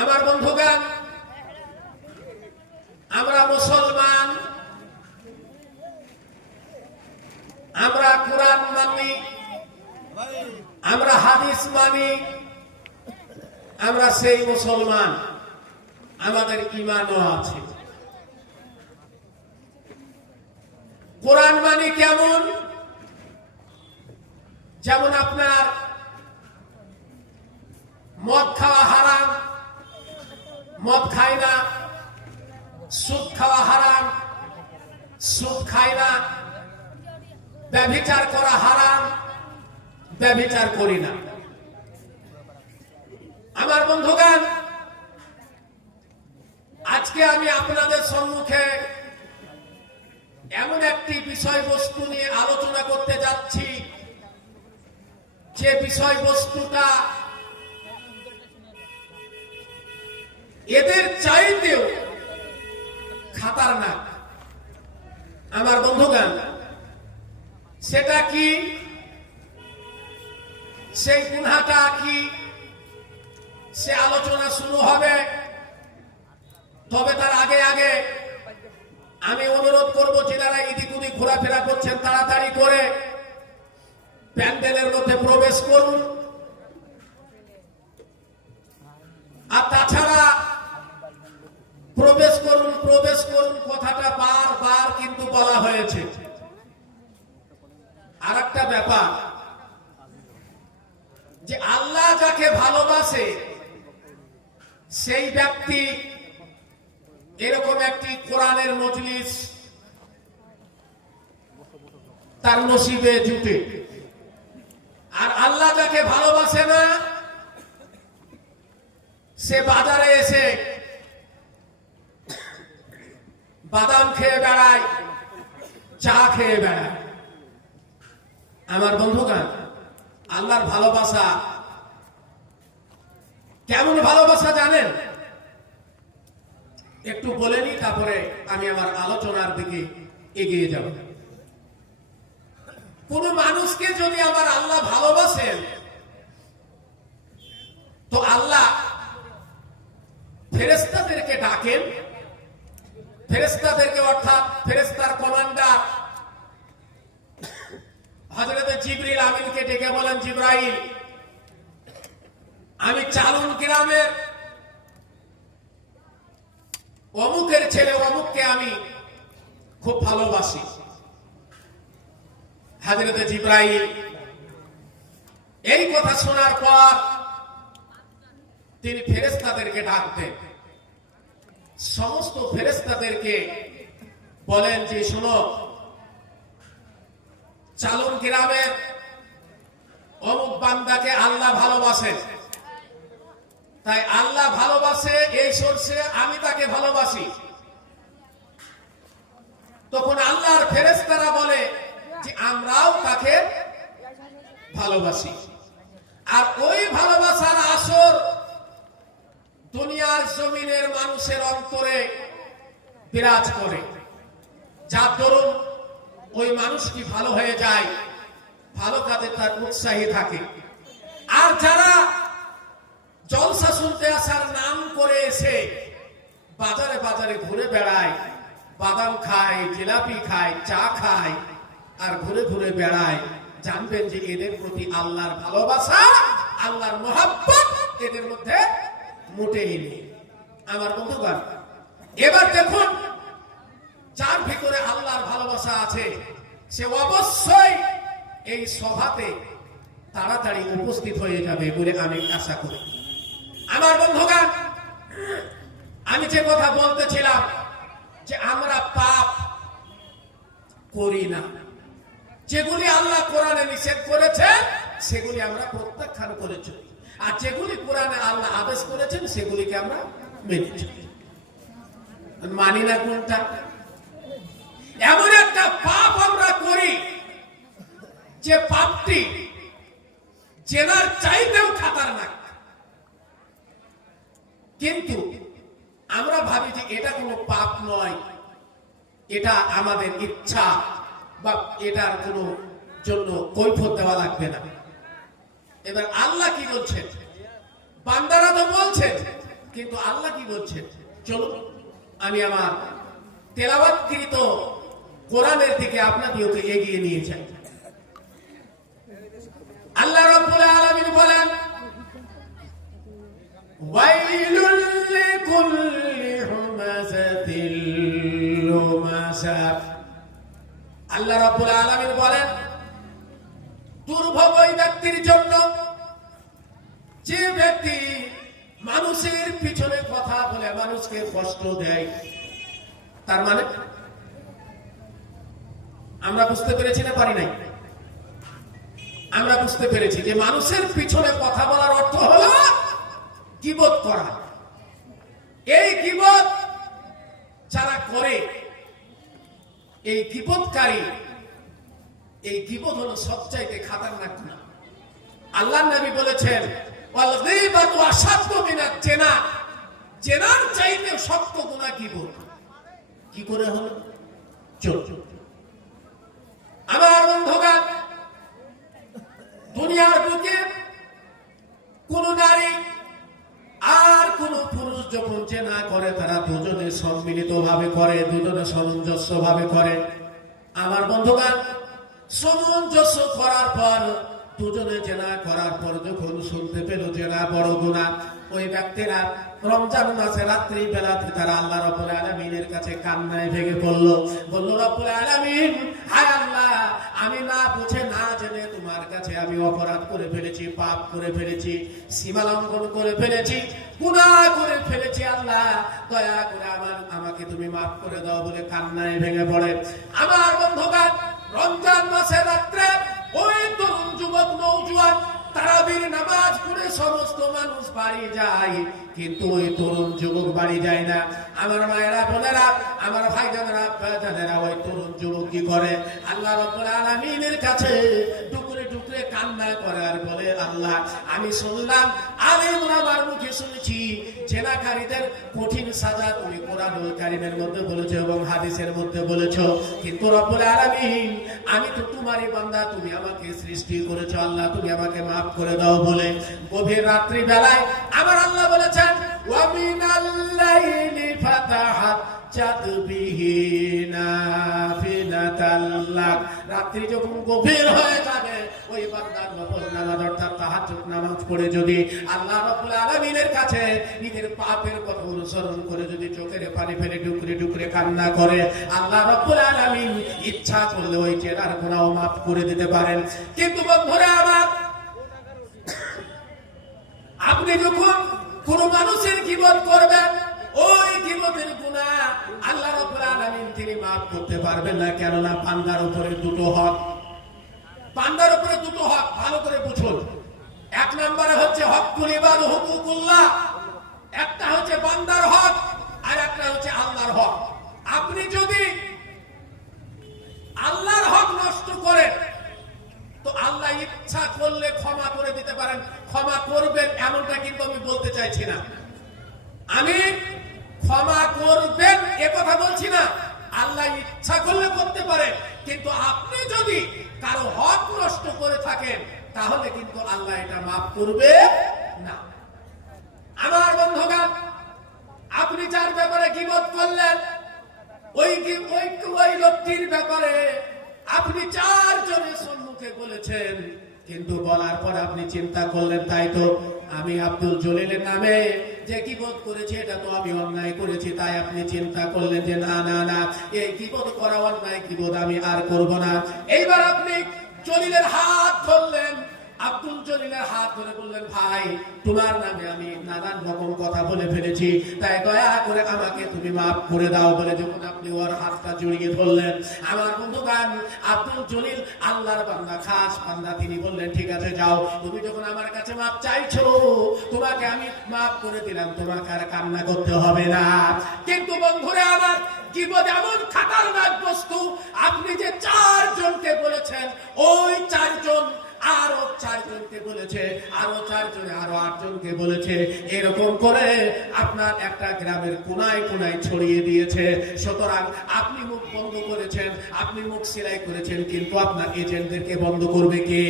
আমার বন্ধুগান আমরা মুসলমান, আমরা কোরআন মানি, আমরা হাদিস মানি, আমরা সেই মুসলমান, আমাদের ইমানও আছে। কোরআন মানি কেমন? যেমন আপনার মদ খাওয়া হারাম মদ খায় না, সুদ খাওয়া হারাম, সুদ খায় না, ব্যভিচার করা হারাম, ব্যভিচার করি না। আমার বন্ধুগান আজকে আমি আপনাদের সম্মুখে এমন একটি বিষয়বস্তু নিয়ে আলোচনা করতে যাচ্ছি। যে বিষয়বস্তুটা এদের চাইতেও খাতারনাক। আমার বন্ধুগান সেটা কি? সেই গুনহাটা কি? সে আলোচনা শুরু হবে। তবে তার আগে আগে আমি অনুরোধ করব যারা ইদিক উদিক ঘোরাফেরা করছেন, তাড়াতাড়ি করে প্যান্ডেলের মধ্যে প্রবেশ করুন। আর তাছাড়া প্রবেশ করুন প্রবেশ করুন, কথাটা বারবার কিন্তু বলা হয়েছে। আর একটা ব্যাপার, যে আল্লাহ যাকে ভালোবাসে, সেই ব্যক্তি এরকম একটি কোরআনের মজলিস তার নসিবে জুটে। আর আল্লাহ যাকে ভালোবাসে না, সে বাজারে এসে বাদাম খেয়ে বেড়ায়, চা খেয়ে বেড়ায়। আমার বন্ধুগান আল্লাহর ভালোবাসা, কেমন ভালোবাসা জানেন? একটু বলে নি তারপরে আমি আমার আলোচনার দিকে এগিয়ে যাব। কোন মানুষকে যদি আমার আল্লাহ ভালোবাসেন, তো আল্লাহ ফেরেস্তাদেরকে ডাকেন ফেরেস্তাদেরকে অর্থাৎ ফেরেস্তার কমান্ডার হজরত জিবরিল আমিনকে ডেকে বলেন, জিব্রাইল, আমি চালুন গ্রামের অমুকের ছেলে অমুককে আমি খুব ভালোবাসি। হাজরত জিব্রাইল এই কথা শোনার পর তিনি ফেরেস্তাদেরকে ডাকতেন। সমস্ত ফেরেস্তাদেরকে বলেন যে, শোনো, চালন গ্রামের অমুক বান্দাকে আল্লাহ ভালোবাসেন। তাই আল্লাহ ভালোবাসে, এই সরষে আমি তাকে ভালোবাসি। তখন আল্লাহর ফেরেস্তারা বলে যে, আমরাও তাকে ভালোবাসি। আর ওই ভালোবাসার আসর দুনিয়ার জমিনের মানুষের অন্তরে বিরাজ করে। যার দরুন ওই মানুষটি ভালো হয়ে যায়, ভালো কাজে তার উৎসাহী থাকে। আর যারা জলসা শুনতে আসার নাম করে এসে বাজারে বাজারে ঘুরে বেড়ায়, বাদাম খায়, জিলাপি খায়, চা খায়, আর ঘুরে ঘুরে বেড়ায়, জানবেন যে এদের প্রতি আল্লাহর ভালোবাসা, আল্লাহর মোহাব্বত এদের মধ্যে মোটেই নেই। আমার বন্ধুগণ, এবার দেখুন, যার ভিতরে আল্লাহর ভালোবাসা আছে, সে অবশ্যই এই সভাতে তাড়াতাড়ি উপস্থিত হয়ে যাবে বলে আমি আশা করি। আমার বন্ধুগণ, আমি যে কথা বলতেছিলাম যে আমরা পাপ করি না। যেগুলি আল্লাহ কোরআনে নিষেধ করেছেন, সেগুলি আমরা প্রত্যাখ্যান করে চলি। আর যেগুলি কোরআনে আল্লাহ আদেশ করেছেন, সেগুলিকে আমরা মেনে চলি। মানি না কোনটা? এমন একটা পাপ আমরা করি, যে পাপটি জেনার চাইতেও খাতারনাক। কিন্তু আমরা ভাবি যে এটা কোনো পাপ নয়, এটা আমাদের ইচ্ছা বা এটার কোনো জন্য কৈফত দেওয়া লাগবে না। এবার আল্লাহ কি বলছেন বান্দারা তো বলছেন, কিন্তু আল্লাহ কি বলছেন চলুন, আমি আমার তেলাবাতকৃত কোরআনের দিকে আপনাদেরকে এগিয়ে নিয়ে যাই। আল্লাহ রাব্বুল আলামিন বলেন, ওয়াইলুল লিকুল্লি হুমাযাতিল লুমাযা আল্লাহ রাব্বুল আলামিন বলেন দুর্ভোগ ওই ব্যক্তির জন্য। যে ব্যক্তি মানুষের পিছনে কথা বলে, মানুষকে কষ্ট দেয়, তার মানে আমরা বুঝতে পেরেছি না পারি নাই? আমরা বুঝতে পেরেছি যে মানুষের পিছনে কথা বলার অর্থ হলো কিবোধ করা। এই কিবোধ যারা করে, এই কিবোধকারী এই কিবোধ হলো সবচাইতে খাতারনাক গুণা। আল্লাহ নবী বলেছেন ওয়াল গীবাতু আশাদ্দু মিনাত জেনা। জেনার চাইতে শক্ত গুনাহ কিবোধ কি করে হলো? চল আমার বন্ধুগণ, দুনিয়ার বুকে কোন নারী আর কোন পুরুষ যখন চেনা করে, তারা দুজনে সম্মিলিত ভাবে করে, দুজনে সামঞ্জস্য ভাবে করে। আমার বন্ধুগণ করার পর, দুজনে জেনা করার পর যখন শুনতে পেল জেনা বড় গুণা, ওই ব্যক্তিরা রমজান মাসে রাত্রি বেলাতে তারা আল্লাহ কাছে কান্নায় ভেঙে পড়ল। হায় আল্লাহ, আমি না বুঝে, না জেনে তোমার কাছে আমি অপরাধ করে ফেলেছি, পাপ করে ফেলেছি সীমা লঙ্ঘন করে ফেলেছি, গুনাহ করে ফেলেছি, আল্লাহ, দয়া করে আমার, আমাকে তুমি মাফ করে দাও বলে কান্নায় ভেঙে পড়ে। আমার বন্ধুগণ রমজান মাসের রাত্রে ওই তরুণ যুবক নৌজুয়ান তারাবির নামাজ পড়ে সমস্ত মানুষ বাড়ি যায়, কিন্তু ওই তরুণ যুবক বাড়ি যায় না। আমার মায়েরা, বোনেরা, আমার ভাইজানেরা ভাইজানেরা ওই তরুণ যুবক কি করে? আল্লাহ রব্বুল কাছে টুকরে টুকরে কান্না করে আর বলে, আল্লাহ, আমি শুনলাম আলিম আমার মুখে শুনেছি, জেনাকারীদের কঠিন সাজা তুমি কোরআনুল কারিমের মধ্যে বলেছ এবং হাদিসের মধ্যে বলেছ। কিন্তু রব্বুল আলামিন, আমি তো তোমারই বান্দা, তুমি আমাকে সৃষ্টি করেছ, আল্লাহ তুমি আমাকে মাফ করে দাও বলে গভীর রাত্রি বেলায় আমার আল্লাহ বলেছেন, ওয়া মিনাল লাইলি ফাতাহাত চাতবিহি নাফিলাতাল্লাক রাত্রি যখন গভীর হয়ে যাবে ওই বান্দার নামাজ, অর্থাৎ তাহাজ্জুদ নামাজ পড়ে যদি আল্লাহ রাব্বুল আলামিনের কাছে নিজের পাপের কথা অনুসরণ করে যদি চোখের পানি ফেলে ডুকরে ডুকরে কান্না করে, আল্লাহ রাব্বুল আলামিন ইচ্ছা করলে ওই চেনার গুনাহ মাফ করে দিতে পারেন। কিন্তু বন্ধুরা আমার, আপনি যখন কোন মানুষের জীবন করবেন ওই আল্লাহ তিনি করতে পারবেন না, কেননা বান্দার দুটো হক। বান্দার উপরে দুটো হক, ভালো করে বুঝুন। এক নম্বরে হচ্ছে একটা হচ্ছে বান্দার হক আর একটা হচ্ছে আল্লাহর হক আপনি যদি আল্লাহর হক নষ্ট করেন তো আল্লাহ ইচ্ছা করলে ক্ষমা করে দিতে পারেন ক্ষমা করবেন এমনটা কিন্তু আমি বলতে চাইছি না আমি ক্ষমা করবেন এ কথা বলছি না আল্লাহ ইচ্ছা করলে করতে পারেন কিন্তু আপনি যদি কারও হক নষ্ট করে থাকেন তাহলে কিন্তু আল্লাহ এটা মাফ করবে না আমার বন্ধুগণ আপনি যার ব্যাপারে গিবত করলেন ওই কি- ওই ওই লোকটির ব্যাপারে আপনি চারজনের সম্মুখে বলেছেন কিন্তু বলার পর আপনি চিন্তা করলেন তাই তো আমি আব্দুল জলিলের নামে যে কি বোধ করেছি, এটা তো আমি অন্যায় করেছি, তাই আপনি চিন্তা করলেন যে না না না, এই কি বোধ করা অন্যায় কি বোধ আমি আর করব না। এইবার আপনি জলিলের হাত ধরলেন। আব্দুল জলিলের হাত ধরে বললেন, ভাই, তোমার নামে আমি নানান রকম কথা বলে ফেলেছি। তাই দয়া করে আমাকে তুমি মাফ করে দাও বলে যখন আপনি ওর হাতটা জড়িয়ে ধরলেন, আমার আব্দুল জলিল আল্লাহর খাস তিনি বললেন, ঠিক আছে, যাও। তুমি যখন আমার কাছে মাপ চাইছো, তোমাকে আমি মাফ করে দিলাম, তোমাকে আর কান্না করতে হবে না। কিন্তু বন্ধুরে আমার জীবন এমন খাতারনাক বস্তু, আপনি যে চারজনকে বলেছেন, ওই চারজন চারজনকে বলেছে, আরও চারজনে, আরও আটজনকে বলেছে, এরকম করে আপনার একটা গ্রামের কোনায় কোনায় ছড়িয়ে দিয়েছে। সুতরাং আপনি মুখ বন্ধ করেছেন, আপনি মুখ সেলাই করেছেন, কিন্তু আপনার এজেন্টদেরকে বন্ধ করবে কে?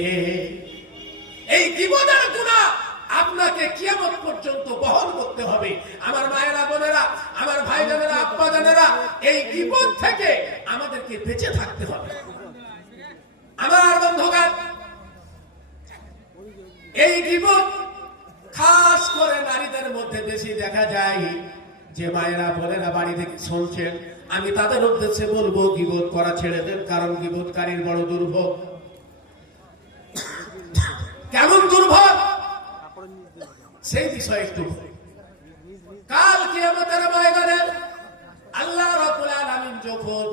এই জীবনের গুণা আপনাকে কিয়ামত পর্যন্ত বহন করতে হবে। আমার মায়েরা, বোনেরা, আমার ভাই জানেরা আব্বা জানেরা এই বিপদ থেকে আমাদেরকে বেঁচে থাকতে হবে। আমার বন্ধুগণ এই বিপদ খাস করে নারীদের মধ্যে বেশি দেখা যায়। যে মায়েরা বোনেরা বাড়ি থেকে শুনছেন আমি তাদের উদ্দেশ্যে বলব, গিবোধ করা ছেড়ে কারণ গিবোধকারীর বড় দুর্ভোগ। কেমন দুর্ভোগ? সেই বিষয়ে একটু। কাল কিয়ামতের ময়দানে আল্লাহ রাব্বুল আলামিন যখন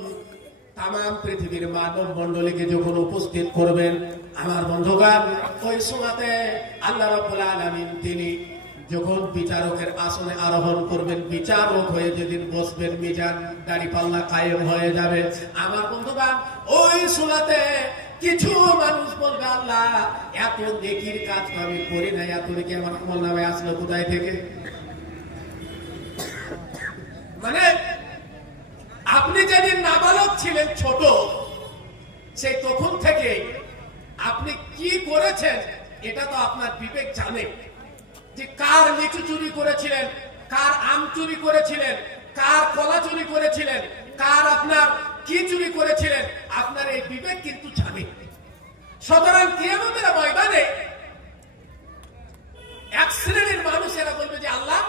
তাম পৃথিবীর মানব মণ্ডলীকে যখন উপস্থিত করবেন, আমার বন্ধুগণ, ওই সময়তে আল্লাহ আলামিন তিনি যখন বিচারকের আসনে আরোহণ করবেন, বিচারক হয়ে যেদিন বসবেন, মিজান দাড়ি পাল্লা কায়েম হয়ে যাবে। আমার বন্ধুগণ, ওই সুরাতে কিছু মানুষ বলবে, আল্লাহ, এত নেকির কাজ আমি করি না এত নেকি আমার নামে আসলো কোথায় থেকে? ছিলেন ছোট সেই তখন থেকে আপনি কি করেছেন এটা তো আপনার বিবেক জানে। যে কার লিচু চুরি করেছিলেন, কার আম চুরি করেছিলেন, কার কলা চুরি করেছিলেন, কার আপনার কি চুরি করেছিলেন, আপনার এই বিবেক কিন্তু জানে। সুতরাং কিয়ামতের ময়দানে এক শ্রেণির মানুষ এরা বলবে যে, আল্লাহ,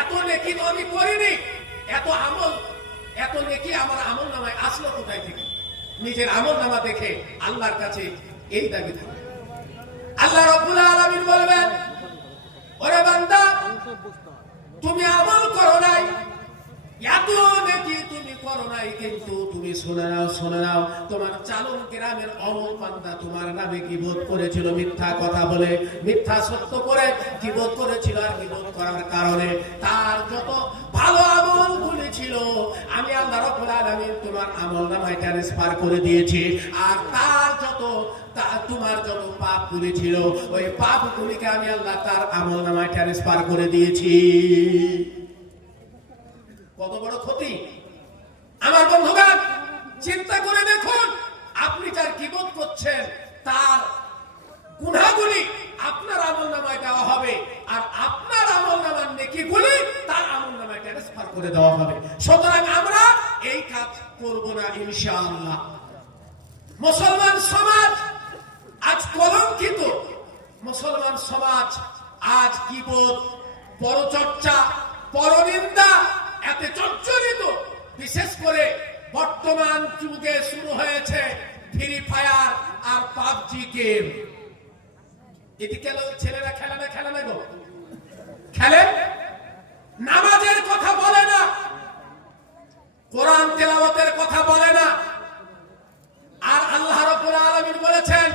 এত নেকি তো আমি করিনি, এত আমল এত নেকি আমার আমল নামায় আসলো কোথায় থেকে? নিজের আমল নামা দেখে আল্লাহর কাছে এই দাবি করবে আল্লাহ রব্বুল বলবেন, ওরে বান্দা, তুমি আমল করো নাই। এত নাকি তুমি করো নাই কিন্তু তুমি শুনে নাও শুনে নাও, তোমার চালন গ্রামের অমল পান্ডা তোমার নামে করেছিল মিথ্যা কথা বলে? মিথ্যা সত্য করে কি বোধ করেছিল আর কি বোধ করার কারণে? তার যত ভালো আমল গুলি ছিল আমি আল্লাহ রব্বুল আলামিন তোমার আমল নামায় ট্রান্সফার করে দিয়েছি। আর তার যত তোমার যত পাপ গুলি ছিল ওই পাপ গুলিকে আমি আল্লাহ তার আমল নামায় ট্রান্সফার করে দিয়েছি। কত বড় ক্ষতি। আমার বন্ধুগণ, চিন্তা করে দেখুন, আপনি যার কিবোধ করছেন, তার গুনাহগুলি আপনার আমল নামায় দেওয়া হবে আর আপনার আমল নামার নেকিগুলি তার আমল নামায় ট্রান্সফার করে দেওয়া হবে সুতরাং আমরা এই কাজ করব না ইনশাআল্লাহ। মুসলমান সমাজ আজ কলঙ্কিত। মুসলমান সমাজ আজ কিবোধ পরচর্চা পরনিন্দা এতে চর্চরিত। বিশেষ করে বর্তমান যুগে শুরু হয়েছে ফ্রি ফায়ার আর পাবজি গেম। এদিকে লোক ছেলেরা খেলে না খেলে না গো। খেলে? নামাজের কথা বলে না। কোরআন তেলাওয়াতের কথা বলে না। আর আল্লাহ রাব্বুল আলামিন বলেছেন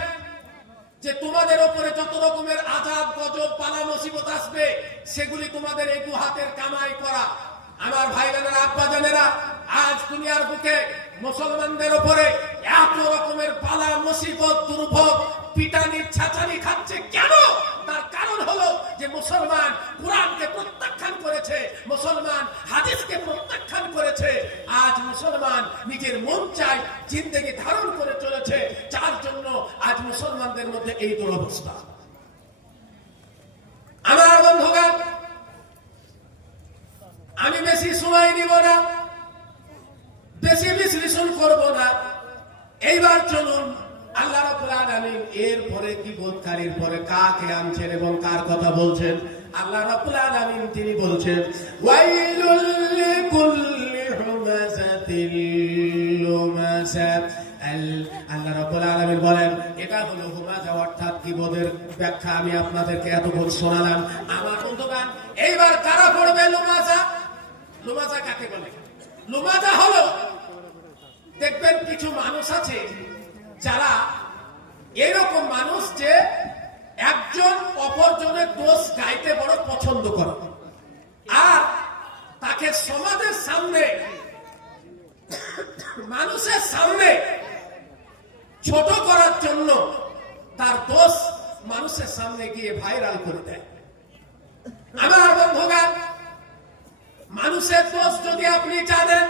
যে তোমাদের উপরে যত রকমের আজাব গজব, পালা, মুসিবত আসবে, সেগুলি তোমাদের এই হাতের কামাই করা। আমার ভাই বোনেরা আব্বা জানেরা আজ দুনিয়ার বুকে মুসলমানদের উপরে এত রকমের পালা, মুসিবত, দুর্ভোগ, পিটানি, ছাচানি খাচ্ছে কেন? তার কারণ হলো যে মুসলমান কোরআনকে প্রত্যাখ্যান করেছে, মুসলমান হাদিসকে প্রত্যাখ্যান করেছে, আজ মুসলমান নিজের মন চাই জিন্দেগি ধারণ করে চলেছে, যার জন্য আজ মুসলমানদের মধ্যে এই দুরবস্থা। আমার বন্ধুগণ, আমি বেশি সময় নিব না, বেশি বিশ্লেষণ করব না। এইবার চলুন, আল্লাহ রাব্বুল আলামিন এরপরে কি বোধকারীর পরে কাকে আনছেন এবং কার কথা বলছেন? আল্লাহ রাব্বুল আলামিন তিনি বলছেন, ওয়াইলুল লিকুল্লি হুমাযাতিল লুমাযা আল- আল্লাহ রাব্বুল আলামিন বলেন, এটা হলো হুমাযা অর্থাৎ কিবোধের ব্যাখ্যা। আমি আপনাদেরকে এতক্ষণ শোনালাম। আমার বন্ধুগণ, এইবার কারা পড়বে লুমাযা লুমাজা কাকে বলে? লুমাজা হলো, দেখবেন কিছু মানুষ আছে যারা এরকম মানুষ যে একজন অপরজনের দোষ গাইতে বড় পছন্দ করে। আর তাকে সমাজের সামনে, মানুষের সামনে ছোট করার জন্য তার দোষ মানুষের সামনে গিয়ে ভাইরাল করে দেয়। আমার বন্ধুগণ, মানুষের দোষ যদি আপনি জানেন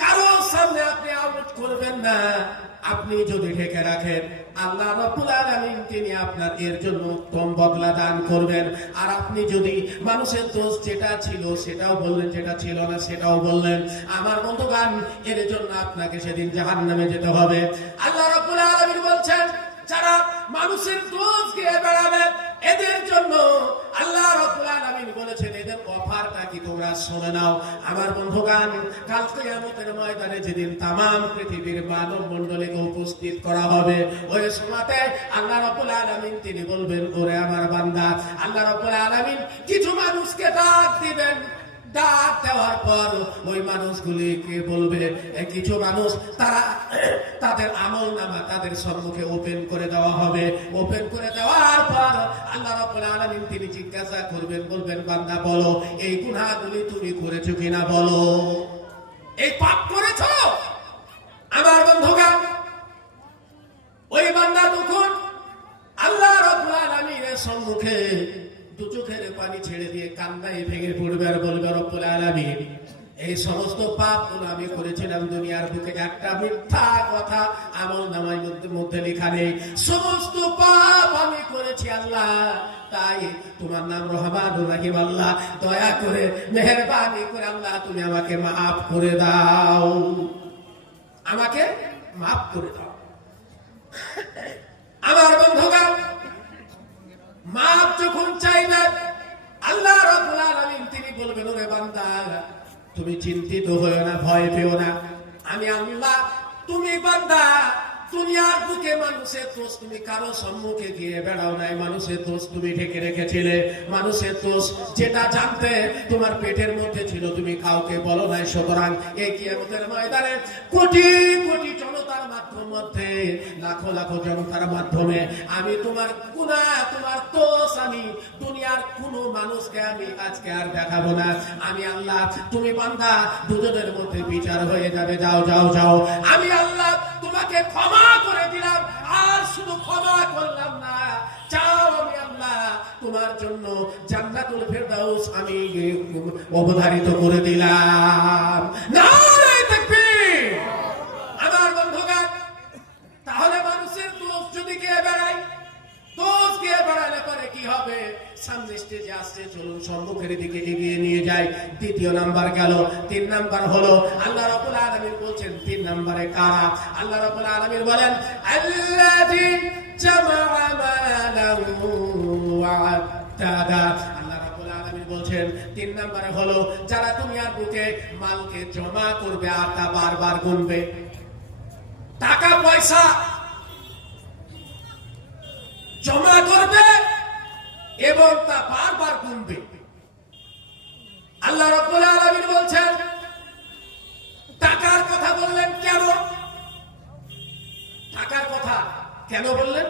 কারও সামনে আপনি আউট করবেন না। আপনি যদি ঢেকে রাখেন, আল্লাহ রাব্বুল আলামিন তিনি আপনার এর জন্য উত্তম বদলা দান করবেন। আর আপনি যদি মানুষের দোষ যেটা ছিল সেটাও বললেন, যেটা ছিল না সেটাও বললেন। আমার মতো গান এর জন্য আপনাকে সেদিন জাহান্নামে যেতে হবে। আল্লাহ রাব্বুল আলামিন বলছেন, যারা মানুষের দোষ আমার বন্ধুগান কাল কিয়ামতের ময়দানে যেদিন তামাম পৃথিবীর মানব মন্ডলীকে উপস্থিত করা হবে, ওই সময়তে আল্লাহ রকুল আলমিন তিনি বলবেন, ওরে আমার বান্দা, আল্লাহ রকুল আলমিন কিছু মানুষকে ডাক দিবেন। ডাক দেওয়ার পর ওই মানুষগুলিকে বলবে কিছু মানুষ, তারা তাদের আমল নামা তাদের সম্মুখে ওপেন করে দেওয়া হবে। ওপেন করে দেওয়ার পর আল্লাহ রাব্বুল তিনি জিজ্ঞাসা করবেন, বলবেন, বান্দা, বলো, এই গুনাহগুলি তুমি করেছ কিনা বলো? এই পাপ করেছ? আমার বন্ধুগণ, ওই বান্দা তখন আল্লাহ আলামিনের সম্মুখে পানি ছেড়ে দিয়ে কান্নায় ভেঙে পড়বে আর বলবে আলামিন, এই সমস্ত পাপ আমি করেছিলাম দুনিয়ার বুকে। একটা মিথ্যা কথা আমল নামাই মধ্যে লেখা নেই। সমস্ত পাপ আমি করেছি আল্লাহ। তাই তোমার নাম রহমান রাহিম আল্লাহ। দয়া করে, মেহরবানি করে আল্লাহ, তুমি আমাকে মাফ করে দাও। আমাকে মাফ করে দাও। আমার বন্ধুগণ, মাপ যখন চাইবেন আল্লাহ তিনি বলবেন, ওরে বান্দা, তুমি চিন্তিত হয়েও না, ভয় পেও না। আমি আল্লাহ, তুমি বান্দা দুনিয়ার বুকে মানুষের দোষ তুমি কারও সম্মুখে গিয়ে বেড়াও নাই। মানুষের দোষ তুমি ঢেকে রেখেছিলে। মানুষের দোষ যেটা জানতে তোমার পেটের মধ্যে ছিল, তুমি কাউকে বলো নাই। সুতরাং ময়দানে কোটি কোটি জনতার মাধ্যম মধ্যে, লাখো লাখো জনতার মাধ্যমে আমি তোমার গুণা তোমার দোষ, আমি দুনিয়ার কোনো মানুষকে আমি আজকে আর দেখাবো না। আমি আল্লাহ, তুমি বান্দা, দুজনের মধ্যে বিচার হয়ে যাবে। যাও যাও যাও। আমি আল্লাহ, তোমাকে ক্ষমা করে দিলাম। আর শুধু ক্ষমা করলাম না, চাও আমি আল্লাহ, তোমার জন্য জান্নাতুল ফেরদাউস আমি অবধারিত করে দিলাম। নারে তাকবীর আমার বন্ধুগণ তাহলে মানুষের দোষ যদি গিয়ে বেড়ায় দোষ গিয়ে বেড়ালে পরে কি হবে সামনে আসছে চলুন দিকে এগিয়ে নিয়ে দ্বিতীয় নাম্বার গেল। তিন নাম্বার হলো, আল্লাহ বলছেন, তিন নাম্বারে কারা? আল্লাহ বলেন তিন হলো, যারা বুকে মালকে জমা করবে আর তা বারবার গুনবে। টাকা পয়সা জমা করবে এবং তা বারবার গুনবে আল্লাহ রাব্বুল আলামিন বলছেন, টাকার কথা বললেন কেন? টাকার কথা কেন বললেন?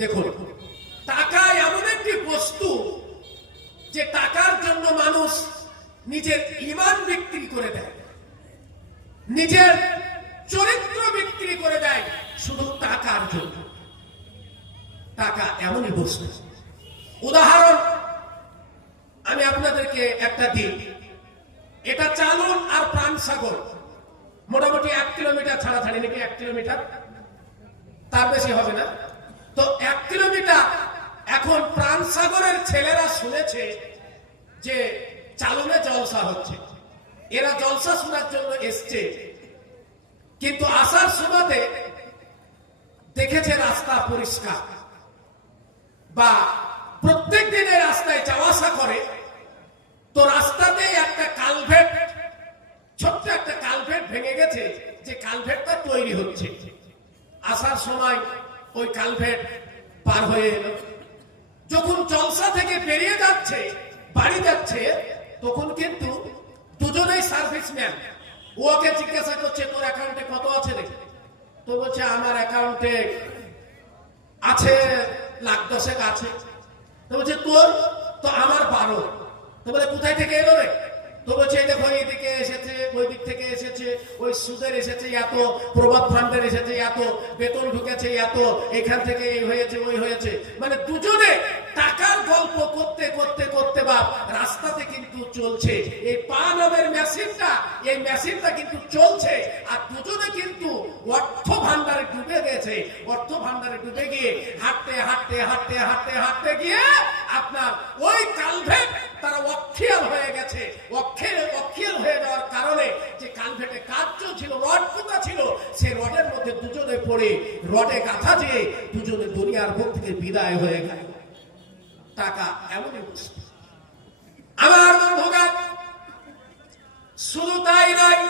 দেখুন, টাকা এমন একটি বস্তু যে টাকার জন্য মানুষ নিজের ইমান বিক্রি করে দেয়, নিজের চরিত্র বিক্রি করে দেয়, শুধু টাকার জন্য। টাকা এমনই বস্তু। উদাহরণ, আমি আপনাদেরকে একটা দিই এটা চালন আর প্রাণ সাগর। মোটামুটি এক কিলোমিটার ছাড়া ছাড়ি নাকি এক কিলোমিটার? তার বেশি হবে না। তো এক কিলোমিটার, এখন প্রাণ সাগরের ছেলেরা শুনেছে যে চালনে জলসা হচ্ছে। এরা জলসা শোনার জন্য এসছে। কিন্তু আসার সময়তে দেখেছে রাস্তা পরিষ্কার বা প্রত্যেক দিনে রাস্তায় যাওয়া আসা করে, তো রাস্তাতে একটা কালভেট, ছোট্ট একটা কালভেট ভেঙে গেছে, যে কালভেটটা তৈরি হচ্ছে। আসার সময় ওই কালভেট পার হয়ে এলো। যখন জলসা থেকে বেরিয়ে যাচ্ছে, বাড়ি যাচ্ছে, তখন কিন্তু দুজনেই সার্ভিস সার্ভিসম্যান ওকে জিজ্ঞাসা করছে, তোর অ্যাকাউন্টে কত আছে রে? তো বলছে, আমার অ্যাকাউন্টে আছে, লাখ দশেক আছে। তো বলছে, তোর তো আমার বারো। তো বলে, কোথায় থেকে এলো রে? তো বলছে, এই দেখো, এইদিকে এসেছে, ওই দিক থেকে এসেছে, ওই সুদের এসেছে, এত প্রভাব ফান্ডের এসেছে, এত, বেতন ঢুকেছে, এত, এখান থেকে এই হয়েছে, ওই হয়েছে। মানে দুজনে টাকার গল্প করতে করতে করতে বা রাস্তাতে কিন্তু চলছে। এই পা নামের মেশিনটা, এই মেশিনটা কিন্তু চলছে। আর দুজনে কিন্তু অর্থ ভান্ডারে ডুবে গেছে। অর্থ ভান্ডারে ডুবে গিয়ে হাঁটতে হাঁটতে হাঁটতে হাঁটতে হাঁটতে গিয়ে আপনার ওই কালভেট তারা অক্ষিয়াল হয়ে গেছে। অক্ষের অক্ষিয়াল হয়ে যাওয়ার কারণে যে কালভেটে কাজ চলছিল রড পোতা ছিল সেই রডের মধ্যে দুজনে পড়ে, রডে গাথা দিয়ে দুজনে দুনিয়ার মুখ থেকে বিদায় হয়ে গেল। টাকা, এমনই আমার বন্ধুরা শুধু তাই নয়,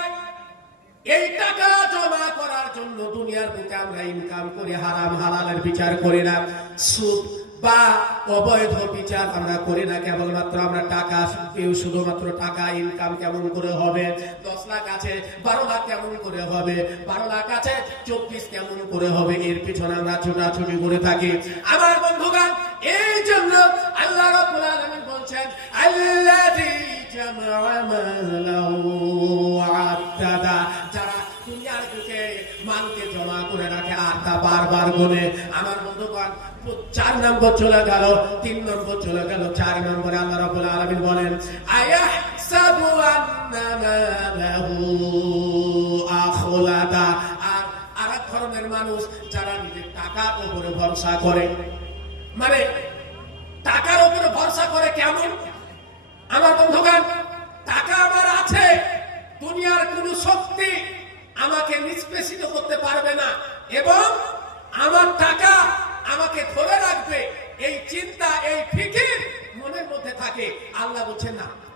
এই টাকা জমা করার জন্য দুনিয়ার বুকে আমরা ইনকাম করে, হারাম, হালালের বিচার করি না। সুদ বা অবৈধ বিচার আমরা করি না, কেবলমাত্র আমরা টাকা কেউ শুধুমাত্র টাকা ইনকাম কেমন করে হবে? দশ লাখ আছে, বারো লাখ কেমন করে হবে? বারো লাখ আছে, চব্বিশ কেমন করে হবে? এর পিছনে আমরা ছোটাছুটি করে থাকি। আমার বন্ধুগণ, এই জন্য আল্লাহ রাব্বুল বলছেন যারা দুনিয়ার বুকে মালকে জমা করে রাখে আর তা বারবার গুনে আমার চার নম্বর চলে গেল, তিন নম্বর চলে গেল, চার নম্বরে আল্লাহ বলেন আর ধরনের মানুষ যারা নিজের টাকার উপরে ভরসা করে। মানে টাকার উপরে ভরসা করে কেমন? আমার বন্ধুগণ, টাকা আমার আছে, দুনিয়ার কোন শক্তি আমাকে নিষ্পেষিত করতে পারবে না। এবং আমার টাকা আল্লাহ বলছেন না